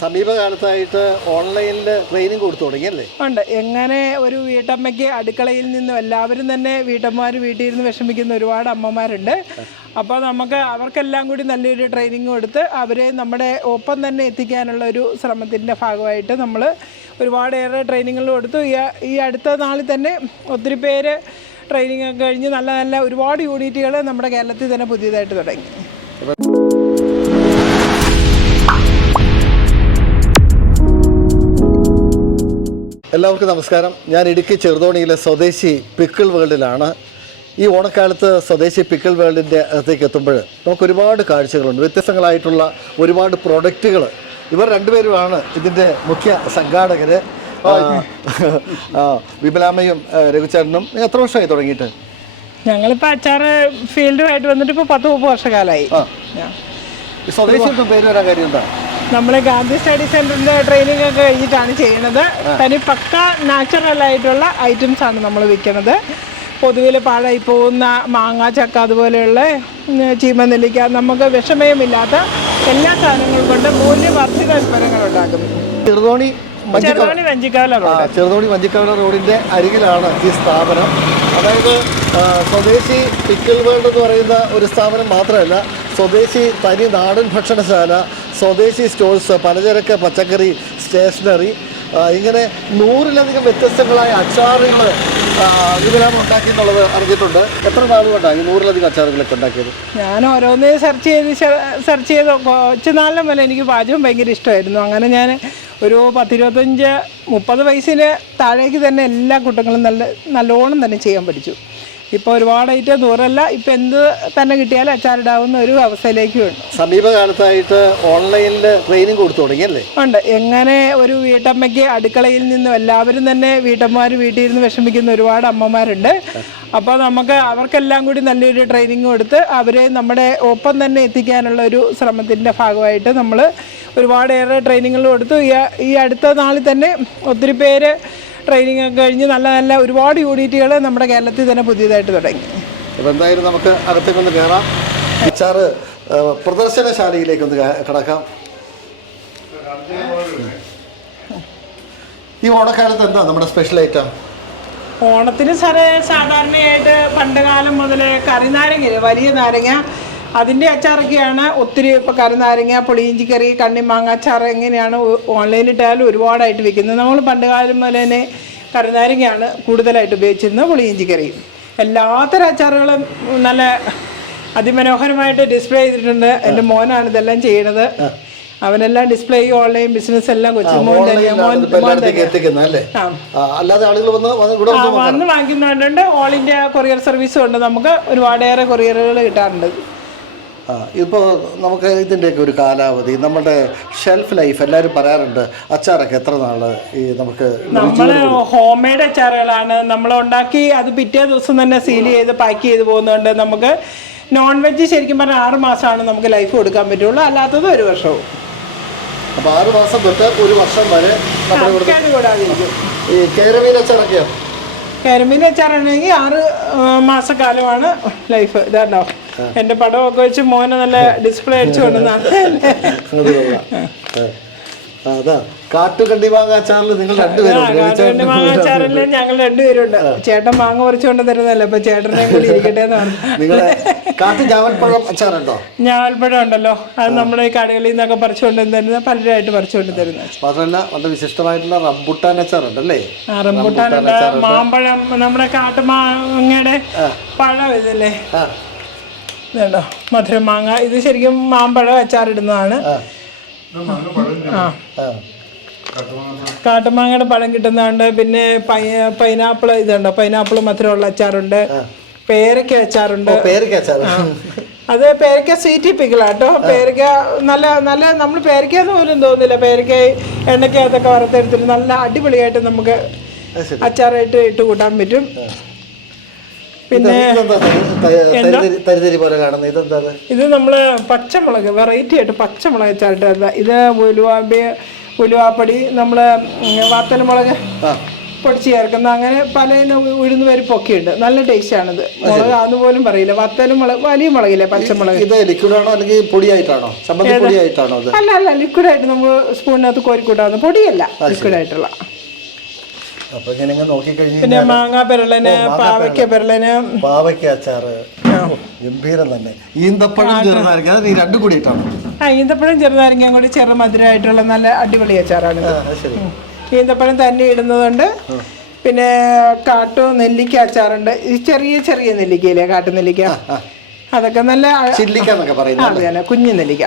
സമീപകാലത്തായിട്ട് ഓൺലൈനിൽ ട്രെയിനിങ് കൊടുത്തു തുടങ്ങിയല്ലേ ഉണ്ട്. എങ്ങനെ ഒരു വീട്ടമ്മയ്ക്ക് അടുക്കളയിൽ നിന്നും എല്ലാവരും തന്നെ വീട്ടമ്മമാർ വീട്ടിൽ ഇരുന്ന് വിഷമിക്കുന്ന ഒരുപാട് അമ്മമാരുണ്ട്. അപ്പോൾ നമുക്ക് അവർക്കെല്ലാം കൂടി നല്ലൊരു ട്രെയിനിങ് കൊടുത്ത് അവരെ നമ്മുടെ ഒപ്പം തന്നെ എത്തിക്കാനുള്ള ഒരു ശ്രമത്തിന്റെ ഭാഗമായിട്ട് നമ്മൾ ഒരുപാടേറെ ട്രെയിനിങ്ങുകൾ കൊടുത്തു. ഈ അടുത്ത നാളിൽ തന്നെ ഒത്തിരി പേര് ട്രെയിനിങ് ഒക്കെ കഴിഞ്ഞ് നല്ല നല്ല ഒരുപാട് യൂണിറ്റുകൾ നമ്മുടെ കേരളത്തിൽ തന്നെ പുതിയതായിട്ട് തുടങ്ങി. എല്ലാവർക്കും നമസ്കാരം. ഞാൻ ഇടുക്കി ചെറുതോണിയിലെ സ്വദേശി പിക്കിൾ വേൾഡിലാണ്. ഈ ഓണക്കാലത്ത് സ്വദേശി പിക്കിൾ വേൾഡിന്റെ അകത്തേക്ക് എത്തുമ്പോൾ നമുക്ക് ഒരുപാട് കാഴ്ചകളുണ്ട്. വ്യത്യസ്തങ്ങളായിട്ടുള്ള ഒരുപാട് പ്രൊഡക്റ്റുകൾ. ഇവർ രണ്ടുപേരുമാണ് ഇതിന്റെ മുഖ്യ സംഘാടകർ വിമലാമ്മയും രഘുചേട്ടനും. എത്ര വർഷമായി തുടങ്ങിയിട്ട്? ഞങ്ങളിപ്പോൾ അച്ചാറ് ഫീൽഡുമായിട്ട് വന്നിട്ട് ഇപ്പോൾ പത്ത് മുപ്പത് വർഷക്കാലമായി സ്വദേശി പേര് വരാൻ കാര്യം എന്താ? നമ്മൾ ഗാന്ധി സ്റ്റഡി സെന്ററിന്റെ ട്രെയിനിങ് ഒക്കെ കഴിഞ്ഞിട്ടാണ് ചെയ്യുന്നത് തനി പക്ക നാച്ചുറൽ ആയിട്ടുള്ള ഐറ്റംസ് ആണ് നമ്മൾ വിൽക്കുന്നത് പൊതുവിൽ പാഴായി പോകുന്ന മാങ്ങ ചക്ക അതുപോലെയുള്ള ചീമനെല്ലിക്ക നമുക്ക് വിഷമയമില്ലാത്ത എല്ലാ സാധനങ്ങളും കൊണ്ട് മൂല്യവർദ്ധിത ഉൽപ്പന്നങ്ങൾ ഉണ്ടാക്കുന്നു ചെറുതോണി വഞ്ചിക്കാവല ചെറുതോണി വഞ്ചിക്കവല റോഡിന്റെ അരികിലാണ് ഈ സ്ഥാപനം. അതായത് സ്വദേശി പിക്കിൾ വേൾഡ് എന്ന് പറയുന്ന ഒരു സ്ഥാപനം മാത്രമല്ല സ്വദേശി തനി നാടൻ ഭക്ഷണശാല സ്വദേശി സ്റ്റോഴ്സ് പലചരക്ക് പച്ചക്കറി സ്റ്റേഷനറി ഇങ്ങനെ നൂറിലധികം വ്യത്യസ്തങ്ങളായ അച്ചാറുകൾ ഇവരാണ് ഉണ്ടാക്കി എന്നുള്ളത് അറിഞ്ഞിട്ടുണ്ട്. എത്ര നാളുകൊണ്ടാണ് ഈ നൂറിലധികം അച്ചാറുകളൊക്കെ ഉണ്ടാക്കിയത്? ഞാൻ ഓരോന്നേ സെർച്ച് ചെയ്ത് സെർച്ച് ചെയ്ത് കൊച്ചുനാളിലെ മുതൽ എനിക്ക് പാചകം ഭയങ്കര ഇഷ്ടമായിരുന്നു. അങ്ങനെ ഞാൻ ഒരു പത്തിരുപത്തഞ്ച് മുപ്പത് വയസ്സിന് താഴേക്ക് തന്നെ എല്ലാ കുട്ടങ്ങളും നല്ല നല്ലോണം തന്നെ ചെയ്യാൻ പഠിച്ചു. ഇപ്പോൾ ഒരുപാട് ഐറ്റം ദൂരമല്ല ഇപ്പം എന്ത് തന്നെ കിട്ടിയാലും അച്ചാറിടാവുന്ന ഒരു അവസ്ഥയിലേക്ക് ഉണ്ട് സമീപകാലത്തായിട്ട് ഓൺലൈനിൽ ട്രെയിനിങ് കൊടുത്തു തുടങ്ങിയല്ലേ ഉണ്ട്. എങ്ങനെ ഒരു വീട്ടമ്മയ്ക്ക് അടുക്കളയിൽ നിന്നും എല്ലാവരും തന്നെ വീട്ടമ്മമാർ വീട്ടിൽ ഇരുന്ന് വിഷമിക്കുന്ന ഒരുപാട് അമ്മമാരുണ്ട്. അപ്പോൾ നമുക്ക് അവർക്കെല്ലാം കൂടി നല്ലൊരു ട്രെയിനിങ് കൊടുത്ത് അവരെ നമ്മുടെ ഒപ്പം തന്നെ എത്തിക്കാനുള്ള ഒരു ശ്രമത്തിന്റെ ഭാഗമായിട്ട് നമ്മൾ ഒരുപാടേറെ ട്രെയിനിങ്ങുകൾ കൊടുത്തു. ഈ ഈ അടുത്ത നാളിൽ തന്നെ ഒത്തിരി പേര് ട്രെയിനിങ് ഒക്കെ കഴിഞ്ഞ് നല്ല നല്ല ഒരുപാട് യൂണിറ്റുകൾ നമ്മുടെ കേരളത്തിൽ തന്നെ പുതിയതായിട്ട് തുടങ്ങി. അപ്പോൾ എന്തായാലും നമുക്ക് അകത്തേക്കൊന്ന് കയറാം അച്ചാറ് ആ, പ്രദർശനശാലയിലേക്ക് ഒന്ന് ക- കടക്കാം. ഈ ഓണക്കാലത്ത് എന്താ നമ്മുടെ സ്പെഷ്യൽ ഐറ്റം ഓണത്തിന് സാറേ സാധാരണയായിട്ട് പണ്ട് കാലം മുതലേ കറി നാരങ്ങ വലിയ നാരങ്ങ അതിന്റെ അച്ചാറൊക്കെയാണ് ഒത്തിരി ഇപ്പോൾ കരുനാരങ്ങ പുളിയിഞ്ചിക്കറി കണ്ണിമാങ്ങ അച്ചാർ എങ്ങനെയാണ് ഓൺലൈനിൽ ഇട്ടാലും ഒരുപാടായിട്ട് വിൽക്കുന്നത്. നമ്മൾ പണ്ട് കാലം മുതൽ തന്നെ കരുനാരങ്ങയാണ് കൂടുതലായിട്ട് ഉപയോഗിച്ചിരുന്നത് പുളിയിഞ്ചിക്കറിയും എല്ലാത്തരം അച്ചാറുകളും നല്ല അതിമനോഹരമായിട്ട് ഡിസ്പ്ലേ ചെയ്തിട്ടുണ്ട്. എന്റെ മോനാണ് ഇതെല്ലാം ചെയ്യണത്. അവനെല്ലാം ഡിസ്പ്ലേ ചെയ്യും ഓൺലൈൻ ബിസിനസ് എല്ലാം കൊച്ചു മോൻ അല്ലാതെ ആളുകൾ വന്ന് വന്ന് വാങ്ങിക്കുന്നവരുണ്ട്. ഓൾ ഇന്ത്യ കൊറിയർ സർവീസും ഉണ്ട്. നമുക്ക് ഒരുപാടേറെ കൊറിയറുകൾ കിട്ടാറുണ്ട്. ഇപ്പോൾ നമുക്ക് ഇതിന്റെയൊക്കെ ഒരു കാലാവധി നമ്മുടെ ഷെൽഫ് ലൈഫ് എല്ലാവരും പറയാറുണ്ട് അച്ചാറൊക്കെ എത്ര നാൾ ഈ നമുക്ക് നമ്മൾ ഹോം മെയ്ഡ് അച്ചാറുകളാണ്. നമ്മൾ ഉണ്ടാക്കി അത് പിറ്റേ ദിവസം തന്നെ സീൽ ചെയ്ത് പാക്ക് ചെയ്ത് പോകുന്നതുകൊണ്ട് നമുക്ക് നോൺ വെജ് ശരിക്കും പറഞ്ഞാൽ ആറ് മാസമാണ് നമുക്ക് ലൈഫ് കൊടുക്കാൻ പറ്റുള്ളൂ. അല്ലാത്തത് ഒരു വർഷവും. അപ്പോൾ ആറ് മാസം തൊട്ട് ഒരു വർഷം വരെ ഈ കേരമീൻ അച്ചാറൊക്കെയോ? കരിമീൻ അച്ചാറാണെങ്കിൽ ആറ് മാസക്കാലമാണ് ലൈഫ് ഇതാണ്ടോ എന്റെ പടമൊക്കെ വെച്ച് മോനെ നല്ല ഡിസ്പ്ലേ അടിച്ചു കൊണ്ടുവന്നാണ് അത് കൊള്ളാം. ആ. ആ, അതാ. കാട്ടുകണ്ടി മാങ്ങ അച്ചാറിൽ നിങ്ങൾ രണ്ടുപേരും മാങ്ങ ഞങ്ങൾ രണ്ടുപേരുണ്ട്. ചേട്ടൻ മാങ്ങ പറിച്ചുകൊണ്ട് തരുന്നല്ലോ അപ്പൊ ചേട്ടനെ കൂടി ഇരിക്കട്ടെ നിങ്ങളെ കാട്ടു ഞാവൽപ്പഴം അച്ചാറുണ്ടോ? ഞാവൽപ്പഴം ഉണ്ടല്ലോ. അത് നമ്മുടെ ഈ കടകളിൽ നിന്നൊക്കെ പറിച്ചുകൊണ്ട് തരുന്ന പലരായിട്ട് പറിച്ചുകൊണ്ട് തരുന്നത് മാത്രമല്ല വളരെ വിശിഷ്ടമായിട്ടുള്ള റംബുട്ടാൻ അച്ചാറുണ്ടല്ലേ? റംബുട്ടാൻ മാമ്പഴം നമ്മുടെ കാട്ടുമാങ്ങയുടെ പഴം ഇതല്ലേ? ആ മധുര മാങ്ങ. ഇത് ശരിക്കും മാമ്പഴം അച്ചാറിടുന്നതാണ്. ആ. കാട്ടുമാങ്ങയുടെ പഴം കിട്ടുന്നുണ്ട് പിന്നെ പൈനാപ്പിൾ ഇതുണ്ടോ. പൈനാപ്പിൾ മധുരമുള്ള അച്ചാറുണ്ട്. പേരയ്ക്ക അച്ചാറുണ്ട്. പേരയ്ക്ക അച്ചാർ അത് പേരയ്ക്ക സ്വീറ്റ് പിക്കിളാട്ടോ പേരയ്ക്ക നല്ല നല്ല നമ്മൾ പേരയ്ക്കാന്ന് പോലും തോന്നില്ല. പേരയ്ക്ക എണ്ണയ്ക്കകത്തൊക്കെ വറുത്തെടുത്തിട്ട് നല്ല അടിപൊളിയായിട്ട് നമുക്ക് അച്ചാറായിട്ട് ഇട്ട് കൂട്ടാൻ പറ്റും. പിന്നെ തരിതരി പോലെ കാണുന്നത്. ഇതെന്താ ഇത്? നമ്മൾ നമ്മൾ പച്ചമുളക് വെറൈറ്റി ആയിട്ട് പച്ചമുളക് അച്ചാറിട്ട് ഇത് ഉലുവാമ്പി ഉലുവാപ്പടി നമ്മൾ വാത്തലമുളക് പൊടിച്ച് ചേർക്കുന്ന അങ്ങനെ പല ഉഴുന്ന് പരിപ്പൊക്കെ ഉണ്ട്. നല്ല ടേസ്റ്റാണിത് മുളക് അന്ന് പോലും പറയില്ല. വത്തലും മുളക് വലിയ മുളകില്ലേ പച്ചമുളക്? ഇത് ലിക്വിഡാണോ അല്ലെങ്കിൽ പൊടിയായിട്ടാണോ? അല്ല അല്ല ലിക്വിഡായിട്ട് നമ്മൾ സ്പൂണിനകത്ത് കോരിക്കൂട്ടാവുന്ന പൊടിയല്ല ലിക്വിഡായിട്ടുള്ള അപ്പൊ ഇങ്ങനെ നോക്കിക്കഴിഞ്ഞു നോക്കിക്കഴിഞ്ഞ് പിന്നെ മാങ്ങാ പെരളന് പാവയ്ക്ക പെരളന്. പാവയ്ക്ക അച്ചാറ്. ഗംഭീരം തന്നെ. ഈന്തപ്പഴം ചെറുതായിരിക്കും അത് ഈ രണ്ടും കൂടി ഇട്ടാണ് ആ ഈന്തപ്പഴം ചെറുനാരങ്ങയും കൂടി ചെറു മധുരമായിട്ടുള്ള നല്ല അടിപൊളി അച്ചാറാണ് ശരി. ഈന്തപ്പഴം തന്നെ ഇടുന്നതുണ്ട്. പിന്നെ കാട്ടു നെല്ലിക്ക അച്ചാറുണ്ട്. ഈ ചെറിയ ചെറിയ നെല്ലിക്കയില്ലേ കാട്ടു നെല്ലിക്ക? അതൊക്കെ നല്ല ചില്ലിക്ക എന്നൊക്കെ പറയുന്നത് അത് തന്നെ കുഞ്ഞു നെല്ലിക്ക.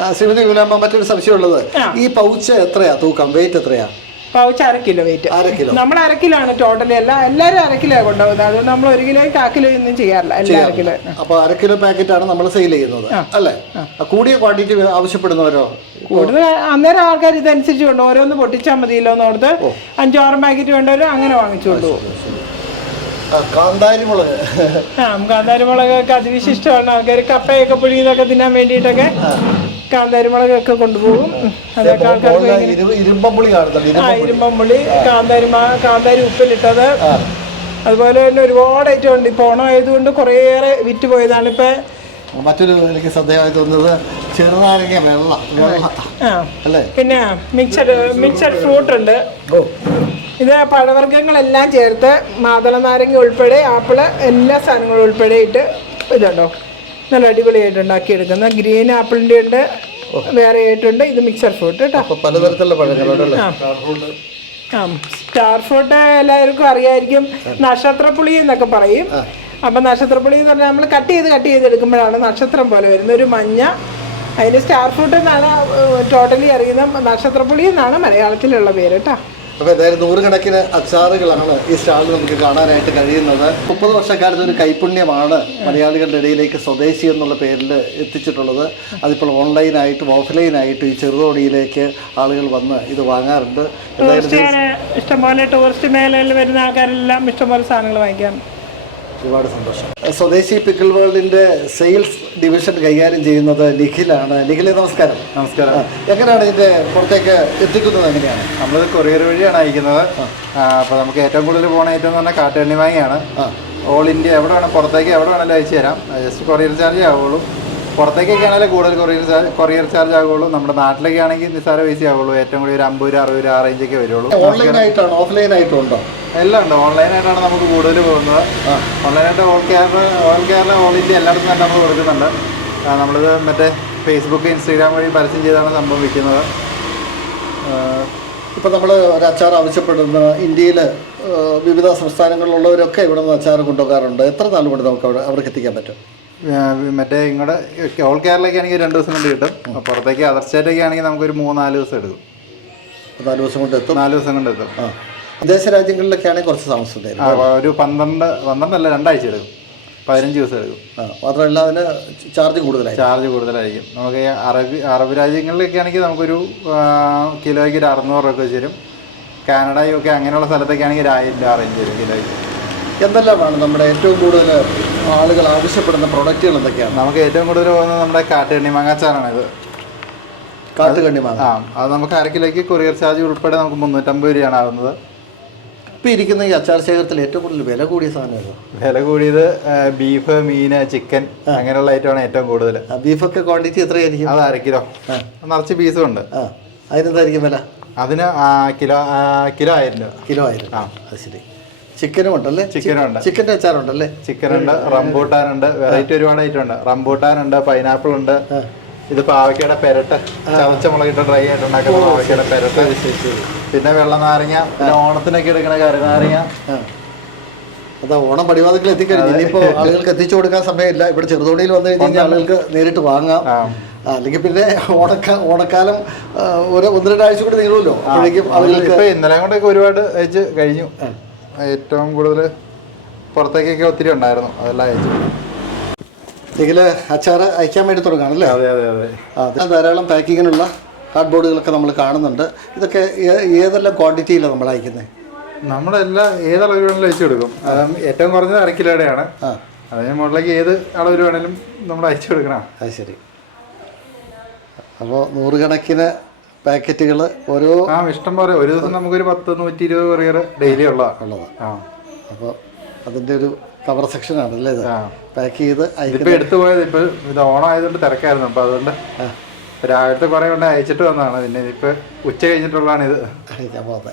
ആ, ശ്രീമതി ഗുലാമ്മ മറ്റൊരു സംശയമുള്ളത്. ഈ പൗച്ച് എത്രയാ? തൂക്കം വെയിറ്റ് എത്രയാ? പൗച്ച് അര കിലോ വെയിറ്റ് നമ്മൾ അര കിലോ ആണ് ടോട്ടലി എല്ലാ എല്ലാവരും അര കിലോ കൊണ്ടുപോകുന്നത്. അതുകൊണ്ട് നമ്മൾ ഒരു കിലോ കാ കിലോ ഒന്നും ചെയ്യാറില്ല. എല്ലാ അര കിലോ. അപ്പൊ അര കിലോ പാക്കറ്റ് ആണ് നമ്മൾ സെയിൽ ചെയ്യുന്നത്. അല്ലേ? ആ, കൂടിയ ക്വാണ്ടിറ്റി ആവശ്യപ്പെടുന്നവരോ? കൂടുതൽ അന്നേരം ആൾക്കാർ ഇതനുസരിച്ച് കൊണ്ട് ഓരോന്ന് പൊട്ടിച്ചാൽ മതിയല്ലോ എന്ന് ഓർത്ത് അഞ്ചാറ് പാക്കറ്റ് വേണ്ടവരും അങ്ങനെ വാങ്ങിച്ചു കൊണ്ടുപോകും. കാന്താരിമുളക് കാന്താരി മുളക്. ആ കാന്താരി മുളകൊക്കെ അതിവിശിഷ്ടമാണ് ആൾക്കാർ കപ്പയൊക്കെ പുഴുങ്ങിയതൊക്കെ തിന്നാൻ വേണ്ടിയിട്ടൊക്കെ. കാന്താരി ഒക്കെ കൊണ്ടുപോകും അതൊക്കെ ആൾക്കാർക്ക് ആ ഇരുമ്പമ്പുളി കാന്താരി കാന്താരി ഉപ്പിലിട്ടത്. അതുപോലെ തന്നെ ഒരുപാട് ഐറ്റം ഉണ്ട്. ഇപ്പോൾ ഓണം ആയതുകൊണ്ട് കുറേയേറെ വിറ്റ് പോയതാണ്. ഇപ്പം മറ്റൊരു എനിക്ക് ശ്രദ്ധേയമായി തോന്നുന്നത് ചെറുനാരങ്ങ വെള്ള അല്ലേ? പിന്നെ മിക്സഡ് മിക്സഡ് ഫ്രൂട്ട് ഉണ്ട്. ഇത് പഴവർഗങ്ങളെല്ലാം ചേർത്ത് മാതള നാരങ്ങ ഉൾപ്പെടെ ആപ്പിൾ എല്ലാ സാധനങ്ങളും ഉൾപ്പെടെ ഇട്ട് ഇതുണ്ടോ? നല്ല അടിപൊളിയായിട്ട് ഉണ്ടാക്കിയെടുക്കുന്ന ഗ്രീൻ ആപ്പിളിന്റെ ഉണ്ട് വേറെ ആയിട്ടുണ്ട്. ഇത് മിക്സർ ഫ്രൂട്ട് കേട്ടോ. പലതരത്തിലുള്ള പഴങ്ങളുണ്ടല്ലേ ആ. സ്റ്റാർ ഫ്രൂട്ട് എല്ലാവർക്കും അറിയായിരിക്കും. നക്ഷത്രപ്പുളി എന്നൊക്കെ പറയും. അപ്പം നക്ഷത്രപ്പുളി എന്ന് പറഞ്ഞാൽ നമ്മൾ കട്ട് ചെയ്ത് കട്ട് ചെയ്ത് എടുക്കുമ്പോഴാണ് നക്ഷത്രം പോലെ വരുന്ന ഒരു മഞ്ഞ അതിന് സ്റ്റാർ ഫ്രൂട്ട് എന്നാണ് ടോട്ടലി അറിയുന്ന നക്ഷത്രപ്പുളി എന്നാണ് മലയാളത്തിലുള്ള പേര് കേട്ടോ. അപ്പൊ എന്തായാലും നൂറുകണക്കിന് അച്ചാറുകളാണ് ഈ സ്റ്റാളിൽ നമുക്ക് കാണാനായിട്ട് കഴിയുന്നത്. മുപ്പത് വർഷക്കാലത്ത് ഒരു കൈപുണ്യമാണ് മലയാളികളുടെ ഇടയിലേക്ക് സ്വദേശി എന്നുള്ള പേരിൽ എത്തിച്ചിട്ടുള്ളത്. അതിപ്പോൾ ഓൺലൈനായിട്ടും ഓഫ്ലൈനായിട്ടും ഈ ചെറുതോണിയിലേക്ക് ആളുകൾ വന്ന് ഇത് വാങ്ങാറുണ്ട്. ഇഷ്ടംപോലെ ടൂറിസ്റ്റ് മേഖലയിൽ വരുന്ന ആൾക്കാരെല്ലാം ഇഷ്ടംപോലെ സാധനങ്ങൾ വാങ്ങിക്കാൻ ഒരുപാട് സന്തോഷം. സ്വദേശി പിക്കിൾ വേൾഡിന്റെ സെയിൽസ് ഡിവിഷൻ കൈകാര്യം ചെയ്യുന്നത് നിഖിലാണ്. നിഖിലെ നമസ്കാരം. നമസ്കാരം. എങ്ങനെയാണ് ഇതിന്റെ പുറത്തേക്ക് എത്തിക്കുന്നത്? എങ്ങനെയാണ്? നമ്മൾ കൊറിയർ വഴിയാണ് അയക്കുന്നത്. അപ്പോൾ നമുക്ക് ഏറ്റവും കൂടുതൽ പോകണ ഏറ്റവും എന്ന് പറഞ്ഞാൽ കാട്ടുകണ്ണി വാങ്ങിയാണ് ഓൾ ഇന്ത്യ എവിടെ വേണം പുറത്തേക്ക് എവിടെ വേണമെങ്കിലും അയച്ചു തരാം. ജസ്റ്റ് കൊറിയർ ചാർജ് ആവുള്ളൂ. പുറത്തേക്കൊക്കെ ആണെങ്കിൽ കൂടുതൽ കൊറിയർ ചാർജ് കൊറിയർ ചാർജ് ആവുള്ളൂ. നമ്മുടെ നാട്ടിലൊക്കെ ആണെങ്കിൽ നിസ്സാര പൈസ ആവുള്ളൂ. ഏറ്റവും കൂടുതൽ ഒരു അമ്പത് രൂപ അറുപത് രൂപ ആ റേഞ്ചൊക്കെ വരുള്ളൂ. ഓൺലൈനായിട്ടാണ് ഓഫ്ലൈൻ ഉണ്ടോ? എല്ലാം ഉണ്ട്. ഓൺലൈനായിട്ടാണ് നമുക്ക് കൂടുതൽ പോകുന്നത്. ഓൺലൈനായിട്ട് all Kerala all Kerala all India എല്ലായിടത്തും തന്നെ നമ്മൾ കൊടുക്കുന്നുണ്ട്. നമ്മളിത് മറ്റേ ഫേസ്ബുക്ക് ഇൻസ്റ്റാഗ്രാം വഴി പരസ്യം ചെയ്താണ് സംഭവം വിൽക്കുന്നത് ഇപ്പം നമ്മൾ ഒരു അച്ചാർ ആവശ്യപ്പെടുന്ന ഇന്ത്യയിൽ വിവിധ സംസ്ഥാനങ്ങളിലുള്ളവരൊക്കെ ഇവിടെ നിന്ന് അച്ചാർ കൊണ്ടുപോകാറുണ്ട് എത്ര നാൾ കൊണ്ട് നമുക്ക് അവിടെ അവർക്ക് എത്തിക്കാൻ പറ്റും? മറ്റേ ഇങ്ങോട്ട് ഓൾ കേരളയ്ക്ക് ആണെങ്കിൽ രണ്ട് ദിവസം കൊണ്ട് കിട്ടും. പുറത്തേക്ക് അതർ സ്റ്റേറ്റൊക്കെ ആണെങ്കിൽ നമുക്കൊരു മൂന്നാൽ നാല് ദിവസം എടുക്കും. നാല് ദിവസം കൊണ്ട് എത്തും? നാല് ദിവസം കൊണ്ട് എത്തും. ആ. വിദേശ രാജ്യങ്ങളിലൊക്കെയാണ് കുറച്ച് താമസം ഒരു പന്ത്രണ്ട് പന്ത്രണ്ടല്ല രണ്ടാഴ്ച എടുക്കും. പതിനഞ്ച് ദിവസം എടുക്കും. മാത്രമല്ല അതിന് ചാർജ് കൂടുതലായി ചാർജ് കൂടുതലായിരിക്കും. നമുക്ക് അറബ് അറബി രാജ്യങ്ങളിലൊക്കെ ആണെങ്കിൽ നമുക്കൊരു കിലോയ്ക്ക് ഒരു അറുന്നൂറ് രൂപ വെച്ച് തരും. കാനഡ യു കെ അങ്ങനെയുള്ള സ്ഥലത്തൊക്കെ ആണെങ്കിൽ ഒരു ആയിരം രൂപ അറേഞ്ച് വരും കിലോയ്ക്ക്. എന്തെല്ലാമാണ് നമ്മുടെ ഏറ്റവും കൂടുതൽ ആളുകൾ ആവശ്യപ്പെടുന്ന പ്രൊഡക്റ്റുകൾ എന്തൊക്കെയാണ്? നമുക്ക് ഏറ്റവും കൂടുതൽ പോകുന്നത് നമ്മുടെ കാട്ടുകണ്ണി മാങ്ങാച്ചാറാണ് ഇത്. കാട്ടുകണ്ണി മാങ്ങ. ആ അത് നമുക്ക് അര കിലോയ്ക്ക് കൊറിയർ ചാർജ് ഉൾപ്പെടെ നമുക്ക് മുന്നൂറ്റമ്പത് രൂപയാണ് ആവുന്നത്. ഇപ്പം ഇരിക്കുന്ന ഈ അച്ചാർ ശേഖരത്തിൽ ഏറ്റവും കൂടുതൽ വില കൂടിയ സാധനം ഏതാ? വില കൂടിയത് ബീഫ് മീന് ചിക്കൻ അങ്ങനെയുള്ള ഐറ്റമാണ് ഏറ്റവും കൂടുതൽ. ബീഫൊക്കെ ക്വാണ്ടിറ്റി എത്രയായിരിക്കും? അത് അര കിലോ. നിറച്ച് പീസും ഉണ്ട് അതിനെന്തായിരിക്കും വില? അതിന് കിലോ കിലോ ആയിരം രൂപ. കിലോ ആയിരം ആ. അത് ശരി. ചിക്കനും ഉണ്ടല്ലേ? ചിക്കനും ഉണ്ട് ചിക്കന്റെ അച്ചാറുണ്ടല്ലേ? ചിക്കൻ ഉണ്ട് റംബൂട്ടാനുണ്ട് വെറൈറ്റി ഒരുപാട് ഐറ്റം ഉണ്ട്. റംബൂട്ടാനുണ്ട് പൈനാപ്പിൾ ഉണ്ട് ഇത് പാവയ്ക്കയുടെ പെരട്ട് ചതച്ച മുളകിട്ട് ഡ്രൈ ആയിട്ട് ഉണ്ടാക്കുന്ന പാവയ്ക്കയുടെ പെരട്ട്. പിന്നെ വെള്ള നാരങ്ങ പിന്നെ ഓണത്തിനൊക്കെ എടുക്കണ കരുനാരങ്ങ അതാ ഓണം പടിവാതിക്കൽ എത്തിക്കഴിഞ്ഞു. ഇനിയിപ്പോ ആളുകൾക്ക് എത്തിച്ചു കൊടുക്കാൻ സമയമില്ല. ഇവിടെ ചെറുതോണിയിൽ വന്നു കഴിഞ്ഞാൽ ആളുകൾക്ക് നേരിട്ട് വാങ്ങാം. അല്ലെങ്കിൽ പിന്നെ ഓണക്കാ ഓണക്കാലം ഒരു ഒന്ന് രണ്ടാഴ്ച കൂടി നീളുമല്ലോ. അപ്പോഴേക്കും ആളുകൾക്ക് ഇപ്പൊ ഇന്നലെ കൊണ്ടൊക്കെ ഒരുപാട് അയച്ച് കഴിഞ്ഞു. ഏറ്റവും കൂടുതൽ പുറത്തേക്കൊക്കെ ഒത്തിരി ഉണ്ടായിരുന്നു. അതെല്ലാം അയച്ചു. ഇതിൽ അച്ചാറ് അയക്കാൻ വേണ്ടി തുടങ്ങാണല്ലേ അതെ അതെ അത്. ധാരാളം പാക്കിങ്ങിനുള്ള കാർഡ്ബോർഡുകളൊക്കെ നമ്മൾ കാണുന്നുണ്ട്. ഇതൊക്കെ ഏതെല്ലാം ക്വാണ്ടിറ്റിയിലാണ് നമ്മൾ അയക്കുന്നത് നമ്മളെല്ലാം ഏത് അളവിൽ വേണമെങ്കിലും അയച്ചു കൊടുക്കും ഏറ്റവും കുറഞ്ഞത് അരക്കിലോടെയാണ് അതിന് മുകളിലേക്ക് ഏത് അളവിൽ വേണമെങ്കിലും നമ്മൾ അയച്ചു കൊടുക്കണം അത് ശരി. അപ്പോൾ നൂറുകണക്കിന് പാക്കറ്റുകൾ ഓരോ ആ ഇഷ്ടം പോലെ. ഒരു ദിവസം നമുക്കൊരു പത്ത് നൂറ്റി ഇരുപത് കുറേ ഡെയിലി ഉള്ള ഉള്ളത്. ആ. അപ്പോൾ അതിന്റെ ഒരു കവർ സെക്ഷൻ ആണ് അല്ലേ പാക്ക് ചെയ്ത് ഇപ്പോൾ എടുത്തു പോയത് ഇപ്പോൾ ഇത് ഓണം ആയതുകൊണ്ട് തിരക്കായിരുന്നു. അപ്പോൾ അതുകൊണ്ട് രാവിലത്തെ കുറെ കൊണ്ട് അയച്ചിട്ട് വന്നതാണ്. പിന്നെ ഇപ്പൊ ഉച്ച കഴിഞ്ഞിട്ടുള്ളതാണ് ഇത്. അയച്ചാ പോകുന്നത്